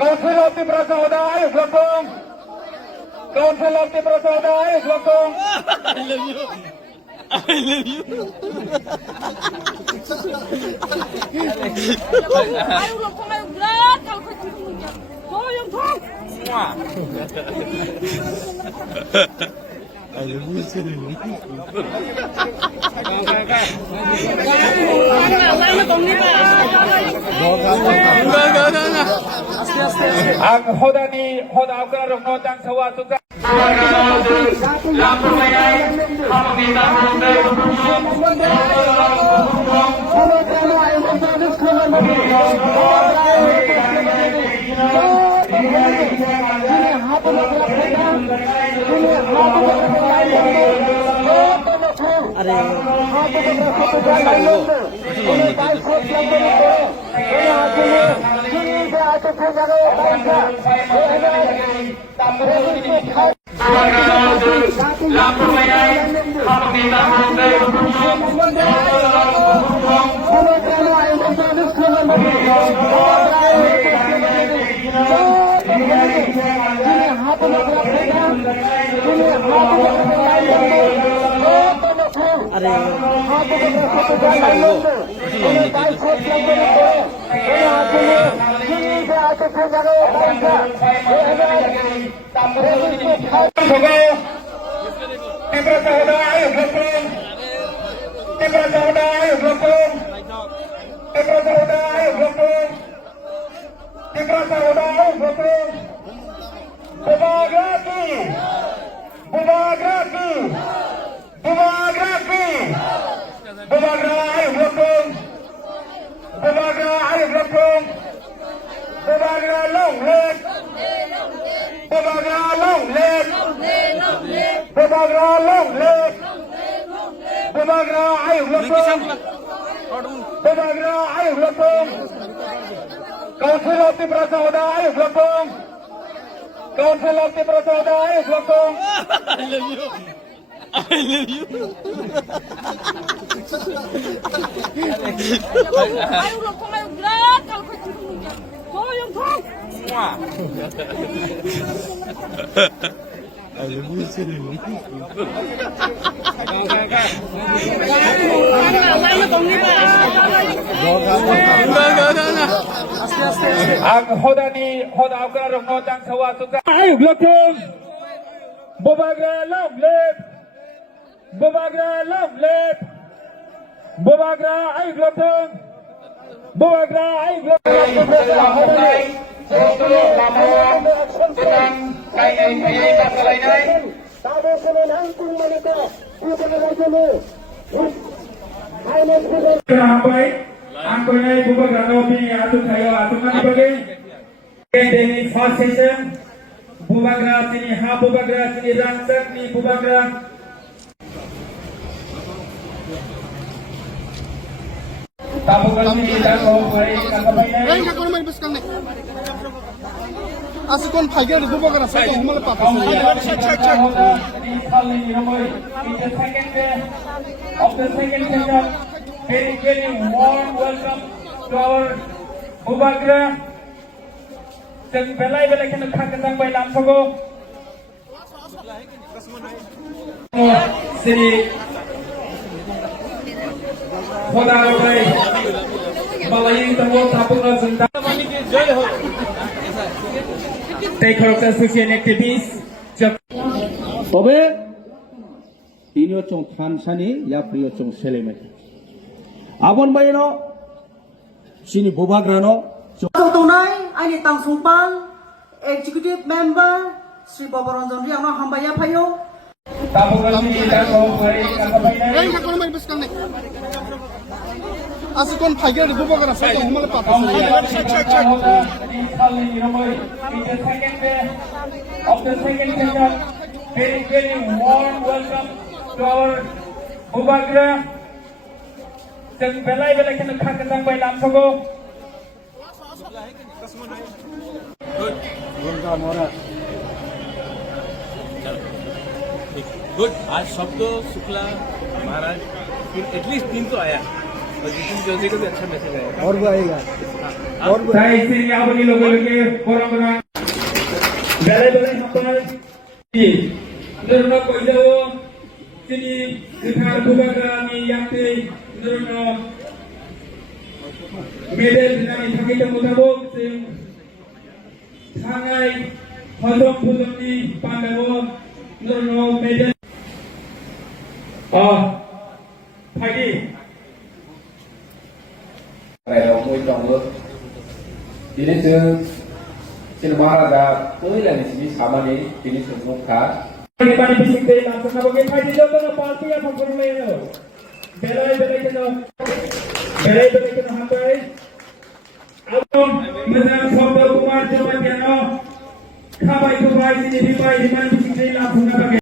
Council of the Prasada is welcome. Council of the Prasada is welcome. I love you. I love you. Ang hodani hodauka rongotang sawatuka. Council of the Prasada is welcome. Council of the Prasada is welcome. I love you. I love you. Ang hodani hodauka rongotang sawatuka. Ay welcome. Bobagra long live. Bobagra long live. Bobagra ay welcome. Bobagra ay first session Bubagra sini ha Bubagra sini rangsak ni Bubagra tabukan sini dan mau beri kakak Ay, kako naman bus kang Asa kon phaiger Bubagra sa to humal papa. Of the second session, very warm welcome to our Bubagra. Jeng belai kena khakatang bai lamsogo. Sini khoda bai balai tamo tapuna jenta. Take care association activities. তবে তিনি হচ্ছেন খানসানি ইয়াপ্রি হচ্ছেন সেলেমে আবন বাইনো সিনি বুবাগ্রানো Tunai, ini Tang Sumpang, Executive Member, Sri Boboronjon Riama Hambaya Payo, Tabugan ni Dato ay kakapainan. Ay, ako naman ibis kalne. Asi kon phaiga dubo kara sa to humala pata. In the second day of the second session, very warm welcome to our Bubagra. Jeng belai kena khakatang bai lamsago. Good आज सबको शुक्ला महाराज at least 3 तो आया और जितिन जोशी को भी अच्छा message आया और भी आएगा Saya istri apa ni logo lagi orang-orang. Belai hampa ni. Nurna koido sini kita Bubagra ni yang te nurna medel nami thakita mutabok sing sangai hodok pudok ni pandago nurna medel pagi này là môi trường luôn thì đến từ trên Maharaja mới là những gì mà đi thì đến từ nông khá Ini pani bising day langsung na bagi pagi jodoh na party apa pun main. Belai kena hampai. Abang mezan sobat kumar jawa tiano. Kabai sini di bai di mana bising day langsung na bagi.